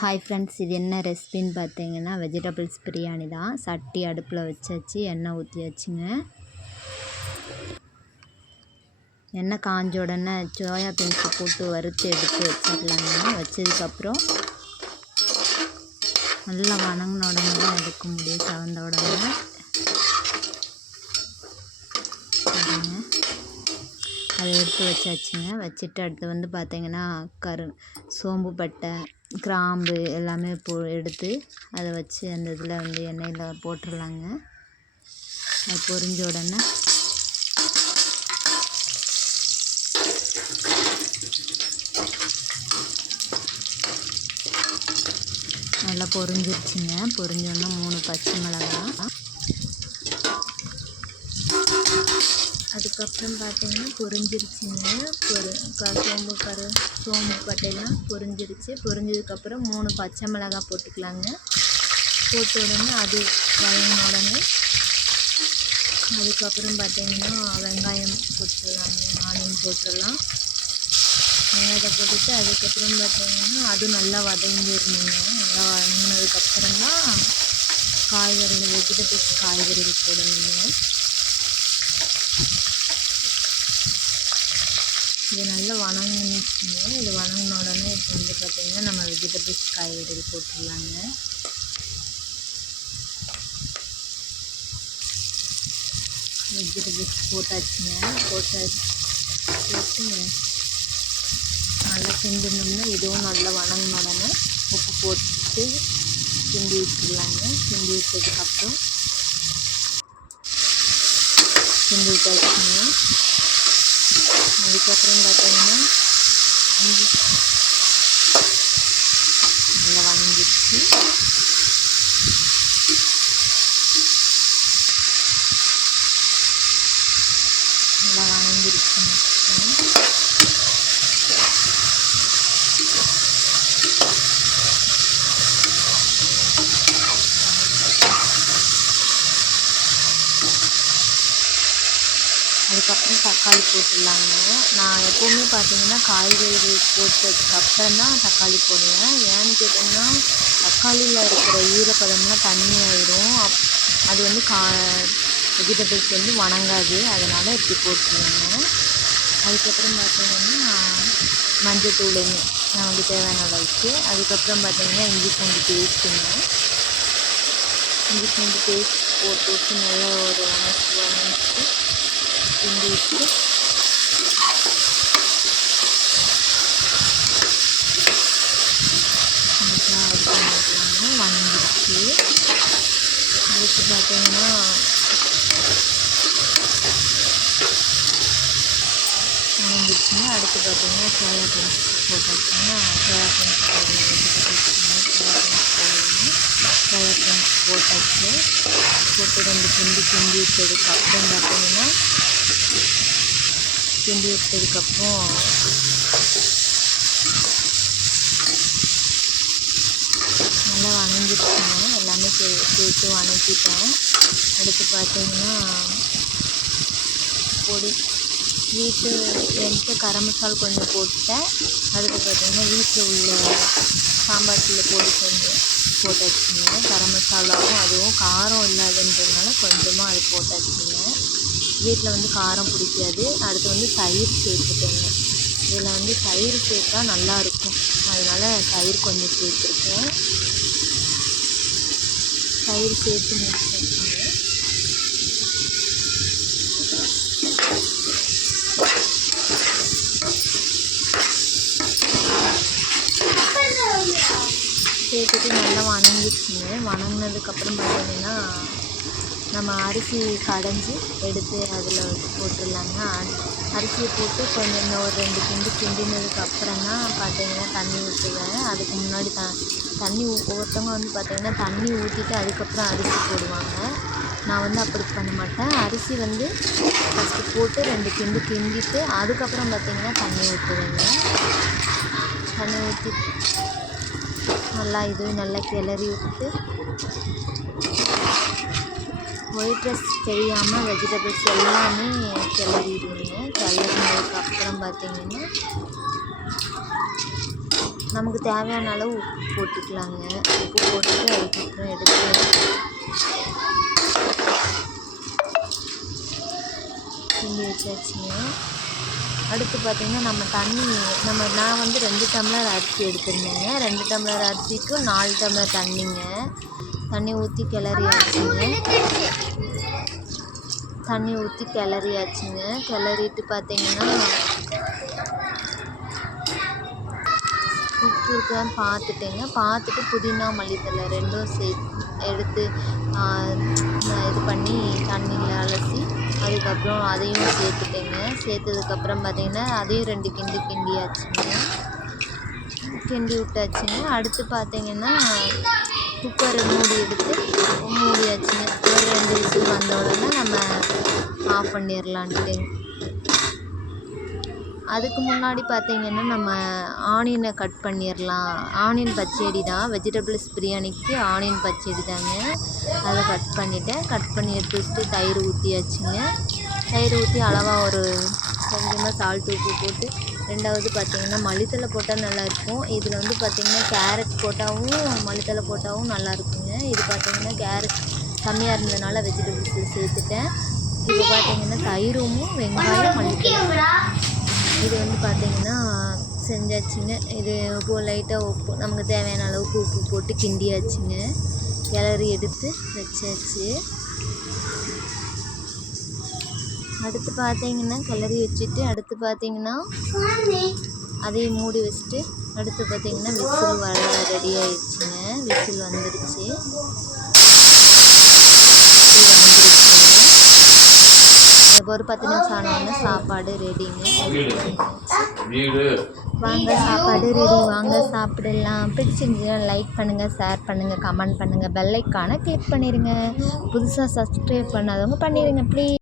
Hi friends இது என்ன ரெசிபின்னு பார்த்தீங்கன்னா வெஜிடபிள்ஸ் பிரியாணி தான். சட்டி அடுப்பில் வச்சாச்சு எண்ணெய் ஊற்றியாச்சுங்க எண்ணெய் காஞ்ச உடனே சோயா பீன்ஸை போட்டு வறுத்து எடுத்து வச்சிடலாங்க. வச்சதுக்கப்புறம் நல்லா வணங்கின உடனே தான் எடுக்க முடியும் சவந்த உடனே. அதை எடுத்து வச்சாச்சுங்க. வச்சுட்டு அடுத்து வந்து பார்த்தீங்கன்னா கரு சோம்பு பட்டை கிராம்பு எல்லாமே போ எடுத்து அதை வச்சு அந்த இதில் வந்து எண்ணெயில் போட்டுடலாங்க அது பொரிஞ்ச உடனே. நல்லா பொரிஞ்சிருச்சுங்க. பொரிஞ்சோடனே மூணு பச்சை மிளகாய் அதுக்கப்புறம் பார்த்திங்கன்னா பொரிஞ்சிருச்சுங்க. பொரு க சோம்பு கரு சோம்பு பட்டையெல்லாம் பொரிஞ்சிருச்சு. பொரிஞ்சதுக்கப்புறம் மூணு பச்சை மிளகாய் போட்டுக்கலாங்க. போட்ட உடனே அது வதங்கின உடனே அதுக்கப்புறம் பார்த்திங்கன்னா வெங்காயம் போட்டுடலாங்க. ஆனியன் போட்டுடலாம். வெங்காயத்தை போட்டுட்டு அதுக்கப்புறம் பார்த்திங்கன்னா அது நல்லா வதங்கிடணுங்க. நல்லா வதங்கினதுக்கப்புறம் தான் காய்கறிகள் வெஜிடபிள்ஸ் காய்கறிகள் போடணுங்க. இது நல்லா வணங்கினுச்சுங்க இது வணங்கின உடனே இப்போ வந்து பார்த்திங்கன்னா நம்ம வெஜிடபிள்ஸ் காய்கறிகள் போட்டுடலாங்க. வெஜிடபிள்ஸ் போட்டாச்சுங்க. போட்டாச்சு. போட்டு நல்லா கிண்டணும்னா இதுவும் நல்லா வணங்கின உடனே உப்பு போட்டு கிண்டி விட்டுடலாங்க. கிண்டி விட்டதுக்கப்புறம் கிண்டி விட்டாச்சுங்க. அதுக்கப்புறம் பார்த்தீங்கன்னா இஞ்சி நல்லா வணங்கிடுச்சு நல்லா வணங்கிடுச்சுங்க அதுக்கப்புறம் தக்காளி போட்டுடலாங்க. நான் எப்போவுமே பார்த்தீங்கன்னா காய்கறி போட்டதுக்கப்புறம் தான் தக்காளி போடுவேன். ஏன்னு கேட்டிங்கன்னா தக்காளியில் இருக்கிற ஈரப்பதம்லாம் தண்ணி ஆயிடும் அப் அது வந்து கா வெஜிடபிள்ஸ் வந்து வணங்காது. அதனால் இப்படி போட்டுருவேங்க. அதுக்கப்புறம் பார்த்தீங்கன்னா மஞ்சத்தூளுங்க நமக்கு தேவையான அளவுக்கு. அதுக்கப்புறம் பார்த்தீங்கன்னா இஞ்சி பூண்டு பேஸ்ட்டுங்க. இஞ்சி பூண்டு பேஸ்ட் போட்டு நல்லா ஒரு வணக்கு வணக்கிட்டு கிண்டி விட்டு நல்லா இது பண்ணிக்கலாங்க வணங்கிடுச்சு அதுக்கு பார்த்தீங்கன்னா வணங்கிடுச்சுங்க அடுத்து பார்த்தீங்கன்னா சோயா பீன்ஸ் போட்டாச்சுன்னா சோயா பீன்ஸ் போடுங்க சோயா பீன்ஸ் போடுங்க சோயா பீன்ஸ் போட்டாச்சு போட்டு ரெண்டு கிண்டி கிண்டி விட்டதுக்கப்புறம் பார்த்தீங்கன்னா கிண்டி வச்சதுக்கப்புறம் நல்லா வணங்கிடுச்சுங்க. எல்லாமே சே சேர்த்து வணக்கிட்டேன். அடுத்து பார்த்தீங்கன்னா பொடி. வீட்டு என்கிட்ட கரம் மசால் கொஞ்சம் போட்டேன் அடுத்து பார்த்தீங்கன்னா வீட்டில் உள்ள சாம்பார் பொடி கொஞ்சம் போட்டாச்சுங்க. கரம் மசாலாவும் அதுவும் காரம் இல்லாதன்றதுனால கொஞ்சமாக அது போட்டாச்சுங்க. வீட்டில் வந்து காரம் பிடிக்காது. அடுத்து வந்து தயிர் சேர்த்துட்டேங்க இதில் வந்து தயிர் சேர்த்தா நல்லாயிருக்கும். அதனால் தயிர் கொஞ்சம் சேர்த்துருக்கேன். தயிர் சேர்த்து முடிச்சாச்சுங்க சேர்த்துட்டு நல்லா வணங்கிடுச்சுங்க. வணங்கினதுக்கப்புறம் பார்த்தீங்கன்னா நம்ம அரிசி கடைஞ்சி எடுத்து அதில் போட்டுடலாங்க. அரிசியை போட்டு கொஞ்சம் இன்னும் ஒரு ரெண்டு கிண்டு கிண்டினதுக்கு அப்புறம் தான் பார்த்தீங்கன்னா தண்ணி ஊற்றுவேன். அதுக்கு முன்னாடி த தண்ணி ஒவ்வொருத்தவங்க வந்து பார்த்தீங்கன்னா தண்ணி ஊற்றிட்டு அதுக்கப்புறம் அரிசி போடுவாங்க. நான் வந்து அப்படி பண்ண மாட்டேன். அரிசி வந்து ஃபஸ்ட்டு போட்டு ரெண்டு கிண்டு கிண்டிட்டு அதுக்கப்புறம் பார்த்திங்கன்னா தண்ணி ஊற்றுவேங்க. தண்ணி ஊற்றி நல்லா இது நல்லா கிளறி விட்டு ஒயிட் ரைஸ் தெரியாமல் வெஜிடபிள்ஸ் எல்லாமே கிளறிடுவேங்க கிளறினதுக்கப்புறம் பார்த்தீங்கன்னா நமக்கு தேவையான அளவு உப்பு போட்டுக்கலாங்க. உப்பு போட்டுட்டு அதுக்கப்புறம் எடுத்து கிண்டி வச்சாச்சுங்க. அடுத்து பார்த்திங்கன்னா நம்ம தண்ணி நம்ம நான் வந்து ரெண்டு டம்ளர் அரிசி எடுத்திருந்தேங்க. ரெண்டு டம்ளர் அரிசிக்கும் நாலு டம்ளர் தண்ணிங்க. தண்ணி ஊற்றி கிளறியாச்சுங்க. தண்ணி ஊற்றி கிளறியாச்சுங்க. கிளறிட்டு பார்த்தீங்கன்னா உப்பு இருக்கான்னு பார்த்துட்டேங்க பார்த்துட்டு புதினா மல்லித்தழை ரெண்டும் சே எடுத்து இது பண்ணி தண்ணியில் அலசி அதுக்கப்புறம் அதையும் சேர்த்துட்டேங்க. சேர்த்ததுக்கப்புறம் பார்த்தீங்கன்னா அதையும் ரெண்டு கிண்டு கிண்டியாச்சுங்க. கிண்டி விட்டாச்சுங்க. அடுத்து பார்த்தீங்கன்னா குக்கரை மூடி எடுத்து மூடியாச்சுங்க ஒரு ரெண்டு விசில் வந்த உடனே நம்ம ஆஃப் பண்ணிடலான்ட்டு அதுக்கு முன்னாடி பார்த்தீங்கன்னா நம்ம ஆனியனை கட் பண்ணிடலாம் ஆனியன் பச்சடி தான். வெஜிடபிள்ஸ் பிரியாணிக்கு ஆனியன் பச்சடி தாங்க. அதை கட் பண்ணிவிட்டேன் கட் பண்ணி எடுத்து வச்சுட்டு தயிர் ஊற்றியாச்சுங்க தயிர் ஊற்றி அளவாக ஒரு கொஞ்சமாக சால்ட் உப்பு போட்டு ரெண்டாவது பார்த்தீங்கன்னா மல்லித்தழை போட்டால் நல்லாயிருக்கும். இதில் வந்து பார்த்திங்கன்னா கேரட் போட்டாவும் மல்லித்தழை போட்டாவும் நல்லாயிருக்குங்க. இது பார்த்திங்கன்னா கேரட் கம்மியாக இருந்ததுனால வெஜிடபிள்ஸ் சேர்த்துட்டேன். இது பார்த்தீங்கன்னா தயிரும் வெங்காயம் மல்லித்தழை இது வந்து பார்த்திங்கன்னா செஞ்சாச்சுங்க. இது உப்பு லைட்டாக உப்பு நமக்கு தேவையான அளவுக்கு உப்பு போட்டு கிண்டியாச்சுங்க. கிளறி எடுத்து வச்சாச்சு. அடுத்து பார்த்தீங்கன்னா கிளறி வச்சுட்டு அடுத்து பார்த்தீங்கன்னா அதையும் மூடி வச்சுட்டு அடுத்து பார்த்தீங்கன்னா விசில் வர ரெடி ஆயிடுச்சுங்க. விசில் வந்துடுச்சு எனக்கு ஒரு பத்து நிமிஷம் ஆனோடனே சாப்பாடு ரெடிங்க வாங்க சாப்பாடு ரெடி வாங்க சாப்பிடலாம். பிடிச்சிருந்துச்சுன்னா லைக் பண்ணுங்கள் ஷேர் பண்ணுங்கள் கமெண்ட் பண்ணுங்கள் பெல் ஐக்கானை கிளிக் பண்ணிடுங்க புதுசாக சப்ஸ்கிரைப் பண்ணாதவங்க பண்ணிடுங்க ப்ளீஸ்